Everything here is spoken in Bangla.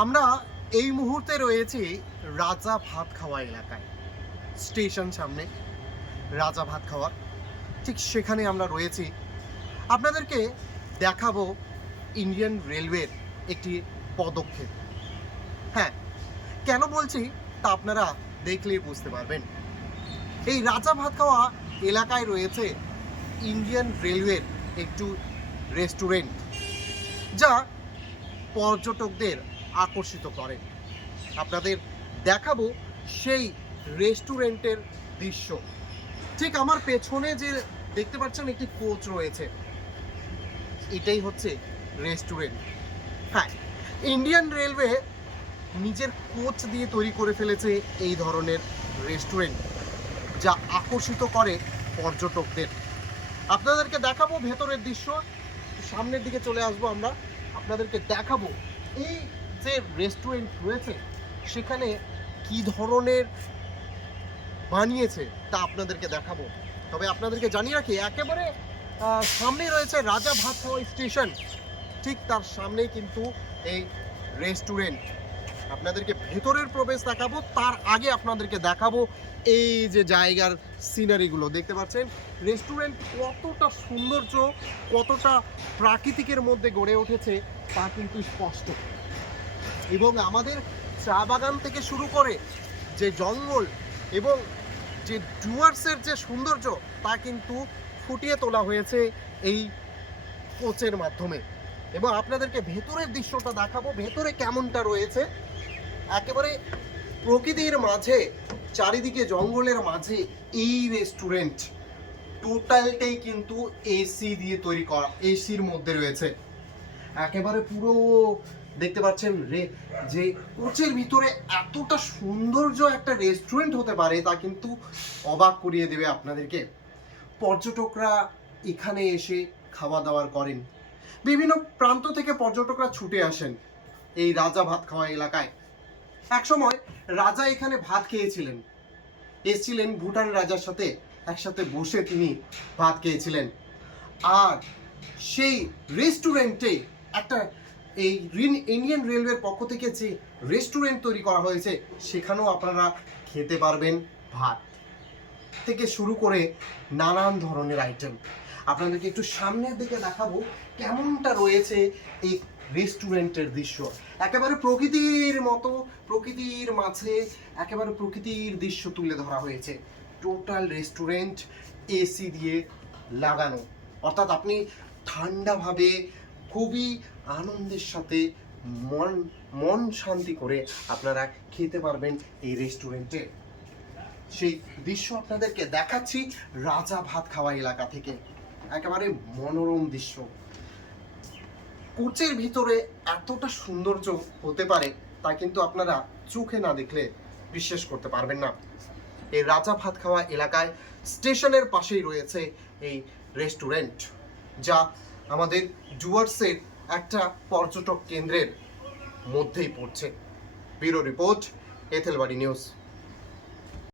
আমরা এই মুহূর্তে রয়েছি রাজা ভাত খাওয়া এলাকায়, স্টেশন সামনে, রাজা ভাত খাওয়া ঠিক সেখানে আমরা রয়েছি। আপনাদেরকে দেখাবো ইন্ডিয়ান রেলওয়ের একটি পদক্ষেপ। হ্যাঁ কেন বলছি তা আপনারা দেখলেই বুঝতে পারবেন। এই রাজা ভাত খাওয়া এলাকায় রয়েছে ইন্ডিয়ান রেলওয়ের একটু রেস্টুরেন্ট, যা পর্যটকদের আকর্ষিত করে। আপনাদের দেখাবো সেই রেস্টুরেন্টের দৃশ্য। ঠিক আমার পেছনে যে দেখতে পাচ্ছেন একটি কোচ রয়েছে। এটাই হচ্ছে রেস্টুরেন্ট। হ্যাঁ ইন্ডিয়ান রেলওয়ে নিজের কোচ দিয়ে তৈরি করে ফেলেছে এই ধরনের রেস্টুরেন্ট, যা আকর্ষিত করে পর্যটকদের। আপনাদেরকে দেখাবো ভেতরের দৃশ্য। সামনের দিকে চলে আসব আমরা। আপনাদেরকে দেখাবো এই যে রেস্টুরেন্ট রয়েছে সেখানে কি ধরনের বানিয়েছে তা আপনাদেরকে দেখাবো। তবে আপনাদেরকে জানিয়ে রাখি একেবারে আহ, সামনেই রয়েছে রাজা ভাত স্টেশন। ঠিক তার সামনেই কিন্তু এই রেস্টুরেন্ট আপনাদেরকে ভেতরের প্রবেশ দেখাবো তার আগে আপনাদেরকে দেখাবো এই যে জায়গার সিনারিগুলো দেখতে পাচ্ছেন? রেস্টুরেন্ট কতটা সৌন্দর্য কতটা প্রাকৃতিকের মধ্যে গড়ে উঠেছে তা কিন্তু স্পষ্ট। এবং আমাদের চা বাগান থেকে শুরু করে যে জঙ্গল এবং যে ডুয়ার্সের যে সৌন্দর্য, তা কিন্তু ফুটিয়ে তোলা হয়েছে এই কোচের মাধ্যমে। এবং আপনাদেরকে ভেতরের দৃশ্যটা দেখাবো, ভেতরে কেমনটা রয়েছে। একেবারে প্রকৃতির মাঝে, চারিদিকে জঙ্গলের মাঝে এই রেস্টুরেন্ট টোটালটাই কিন্তু এসি দিয়ে তৈরি করা এসির মধ্যে রয়েছে। একেবারে পুরো দেখতে পাচ্ছেন রে, যে কোচের ভিতরে এতটা সৌন্দর্য একটা রেস্টুরেন্ট হতে পারে, তা কিন্তু অবাক করিয়ে দেবে আপনাদেরকে। পর্যটকরা এখানে এসে খাওয়া দাওয়ার করেন। বিভিন্ন প্রান্ত থেকে পর্যটকরা ছুটে আসেন এই রাজা ভাত খাওয়া এলাকায়। একসময় রাজা এখানে ভাত খেয়েছিলেন। এসছিলেন ভুটান রাজার সাথে, একসাথে বসে তিনি ভাত খেয়েছিলেন। আর সেই রেস্টুরেন্টে একটা এই রিন- ইন্ডিয়ান রেলওয়ের পক্ষ থেকে যে রেস্টুরেন্ট তৈরি করা হয়েছে, সেখানেও আপনারা খেতে পারবেন ভাত থেকে শুরু করে নানান ধরনের আইটেম আপনাদেরকে একটু সামনের দিকে দেখাবো কেমনটা রয়েছে এই রেস্টুরেন্টের দৃশ্য। একেবারে প্রকৃতির মতো, প্রকৃতির মাঝে একেবারে প্রকৃতির দৃশ্য তুলে ধরা হয়েছে। টোটাল রেস্টুরেন্ট এসি দিয়ে লাগানো। অর্থাৎ আপনি ঠান্ডাভাবে খুবই আনন্দের সাথে মন মন শান্তি করে আপনারা খেতে পারবেন এই রেস্টুরেন্টে সেই দৃশ্য আপনাদেরকে দেখাচ্ছি রাজা ভাত খাওয়া এলাকা থেকে। একেবারে মনোরম দৃশ্য। কোচের ভিতরে এতটা সৌন্দর্য হতে পারে তা কিন্তু আপনারা চোখে না দেখলে বিশ্বাস করতে পারবেন না। এই রাজা ভাত খাওয়া এলাকায় স্টেশনের পাশেই রয়েছে এই রেস্টুরেন্ট যা আমাদের জুয়ার্সের একটা পর্যটক কেন্দ্রের মধ্যেই পড়ছে। Bureau report Ethelbari news.